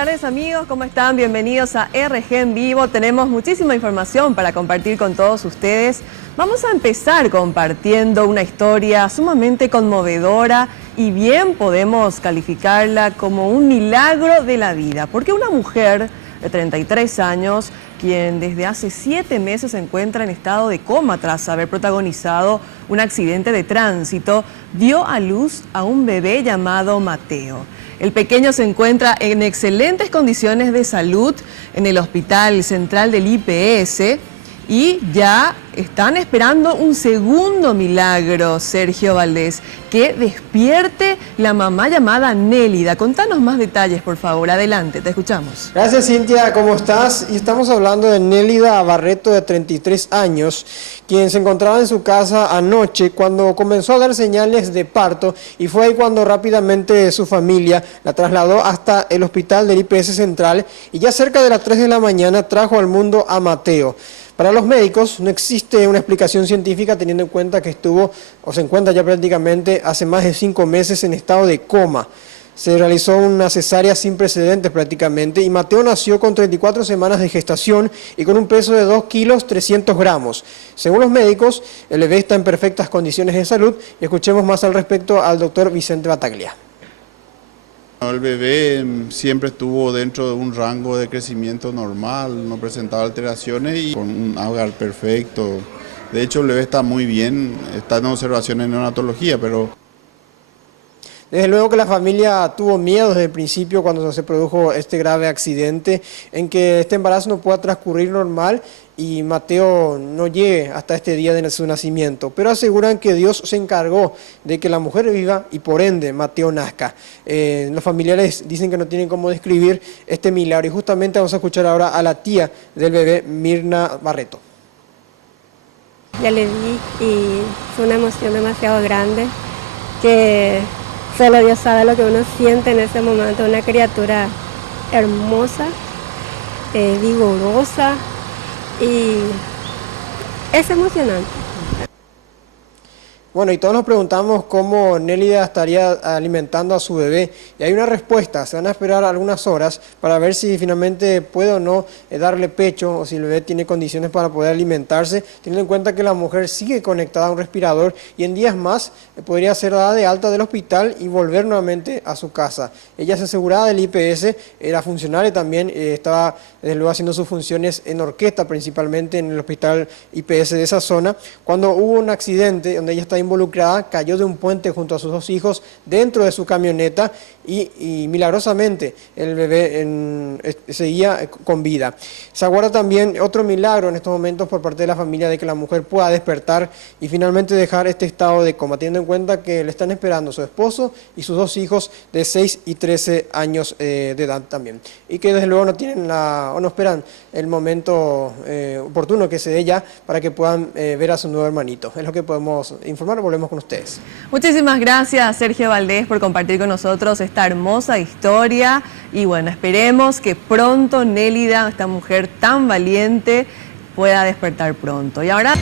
tardes amigos, ¿cómo están? Bienvenidos a RG en Vivo. Tenemos muchísima información para compartir con todos ustedes. Vamos a empezar compartiendo una historia sumamente conmovedora y bien podemos calificarla como un milagro de la vida. Porque una mujer de 33 años, quien desde hace 7 meses se encuentra en estado de coma tras haber protagonizado un accidente de tránsito, dio a luz a un bebé llamado Mateo. El pequeño se encuentra en excelentes condiciones de salud en el Hospital Central del IPS y ya están esperando un segundo milagro, Sergio Valdés, que despierte la mamá llamada Nélida. Contanos más detalles, por favor. Adelante, te escuchamos. Gracias, Cintia. ¿Cómo estás? Y estamos hablando de Nélida Barreto, de 33 años, quien se encontraba en su casa anoche cuando comenzó a dar señales de parto, y fue ahí cuando rápidamente su familia la trasladó hasta el hospital del IPS Central, y ya cerca de las 3 de la mañana trajo al mundo a Mateo. Para los médicos no existe una explicación científica, teniendo en cuenta que estuvo o se encuentra ya prácticamente hace más de 5 meses en estado de coma. Se realizó una cesárea sin precedentes prácticamente, y Mateo nació con 34 semanas de gestación y con un peso de 2 kilos 300 gramos. Según los médicos, el bebé está en perfectas condiciones de salud, y escuchemos más al respecto al doctor Vicente Bataglia. El bebé siempre estuvo dentro de un rango de crecimiento normal, no presentaba alteraciones y con un Apgar perfecto. De hecho, el bebé está muy bien, está en observación en neonatología, pero... Desde luego que la familia tuvo miedo desde el principio cuando se produjo este grave accidente, en que este embarazo no pueda transcurrir normal y Mateo no llegue hasta este día de su nacimiento. Pero aseguran que Dios se encargó de que la mujer viva y por ende Mateo nazca. Los familiares dicen que no tienen cómo describir este milagro, y justamente vamos a escuchar ahora a la tía del bebé, Mirna Barreto. Ya le vi y fue una emoción demasiado grande, que solo Dios sabe lo que uno siente en ese momento. Una criatura hermosa, vigorosa, y es emocionante. Bueno, y todos nos preguntamos cómo Nélida estaría alimentando a su bebé, y hay una respuesta. Se van a esperar algunas horas para ver si finalmente puede o no darle pecho, o si el bebé tiene condiciones para poder alimentarse, teniendo en cuenta que la mujer sigue conectada a un respirador y en días más podría ser dada de alta del hospital y volver nuevamente a su casa. Ella se aseguraba del IPS, era funcionaria también, estaba desde luego haciendo sus funciones en orquesta, principalmente en el hospital IPS de esa zona, cuando hubo un accidente donde ella está involucrada, cayó de un puente junto a sus 2 hijos dentro de su camioneta, y milagrosamente el bebé seguía con vida. Se aguarda también otro milagro en estos momentos por parte de la familia, de que la mujer pueda despertar y finalmente dejar este estado de coma, teniendo en cuenta que le están esperando su esposo y sus 2 hijos de 6 y 13 años de edad también, y que desde luego no tienen no esperan el momento oportuno que se dé ya para que puedan ver a su nuevo hermanito. Es lo que podemos informar. Volvemos con ustedes. Muchísimas gracias, Sergio Valdés, por compartir con nosotros esta hermosa historia. Y bueno, esperemos que pronto Nélida, esta mujer tan valiente, pueda despertar pronto. Y ahora...